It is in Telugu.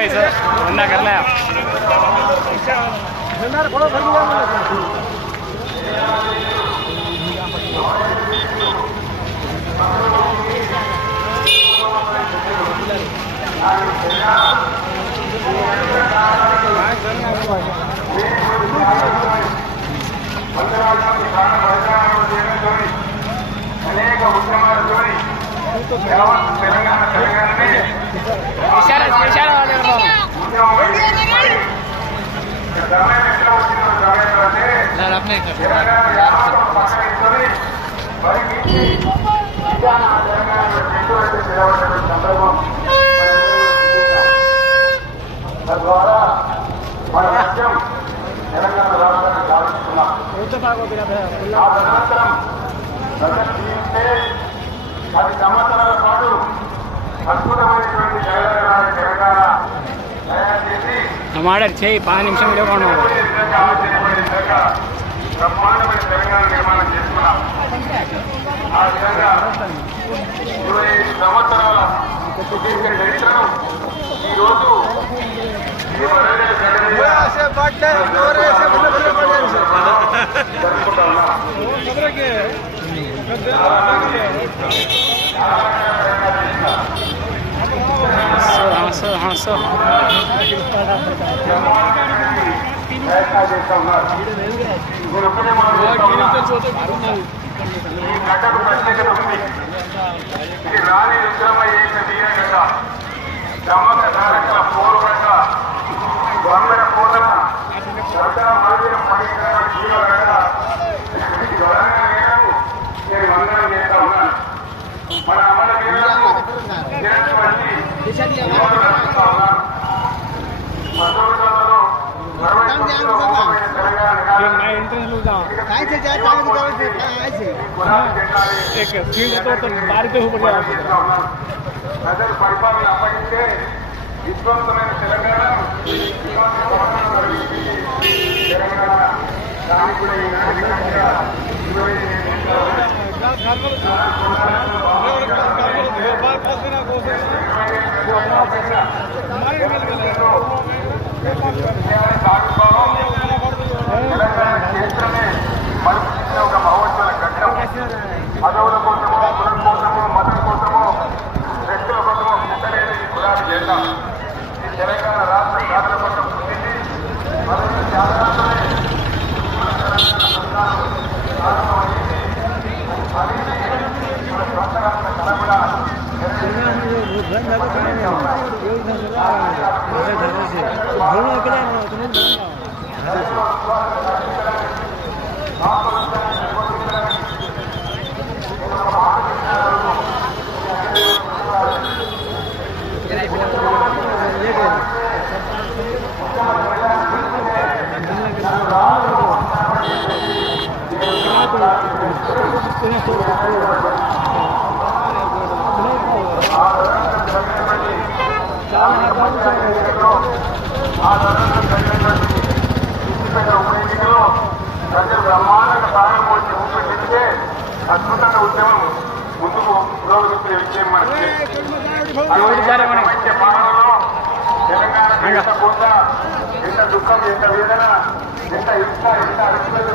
पैसा धंधा कर लिया అనేక ఉద్యమాలతో తెలంగాణ తద్వారా మన రాజ్యం తెలంగాణ రాష్ట్రాన్ని సాధిస్తున్నాం. ఆ తదనంతరం జీవిస్తే 10 సంవత్సరాల పాటు అద్భుతమైనటువంటి తెలంగాణ తయారు చేసి టమాటర్ చేయి 5 నిమిషం బ్రహ్మాండమైన తెలంగాణ నిర్మాణం చేసుకున్నాం. ఆ విధంగా 25 సంవత్సరాల సుదీర్ఘ చరిత్రను ఈరోజు జరుపుకుంటా ఉన్నాం. ప్రయత్నాలు చేస్తా ఉన్నారు. నేను ఎప్పుడే ఈ గడ్డకు ప్రత్యేకత ఉంది. ఇది రాణి రుద్రమయ్య వీరగడ్డ, దమ్మక తారకల పోరుగడ్డ, బొమ్మల పోతన సరదా మాదిరి పడినటువంటి జీవగడ్డ. ఈ వరంగల్ నేలకు నేను వందనం చేస్తా ఉన్నాను. మన అమర వీరులకు రక్షిస్తా ఉన్నాను. ప్రజలు పరిపాలన అప్పగించే విశ్వసమైన తెలంగాణ తెలంగాణ దానికి కూడా ఈనాటి 25 క్షేత్రమే మరుపుచ్చిన ఒక మహోత్సవ ఘట్టం. పదవుల కోసమో, కులం కోసమో, మతం కోసమో, వ్యక్తుల కోసమో పుట్టలేదు ఈ గులాబీ జెండా. ఈ తెలంగాణ రాష్ట్ర సాధన కోసం పుట్టింది. మరొక త్యాగరాత్రమే మన స్వంత రాష్ట్ర కళ కూడా ప్రజలు బ్రహ్మాండంగా ప్రాణం పోసి ఊపిరిస్తే అద్భుతంగా ఉద్యమం ముందుకు పురోగతి విషయం మనకి పాలనలో తెలంగాణ ఎంత పూత, ఎంత దుఃఖం, ఎంత వేదన, ఎంత హింస, ఎంత అరిచిపోయే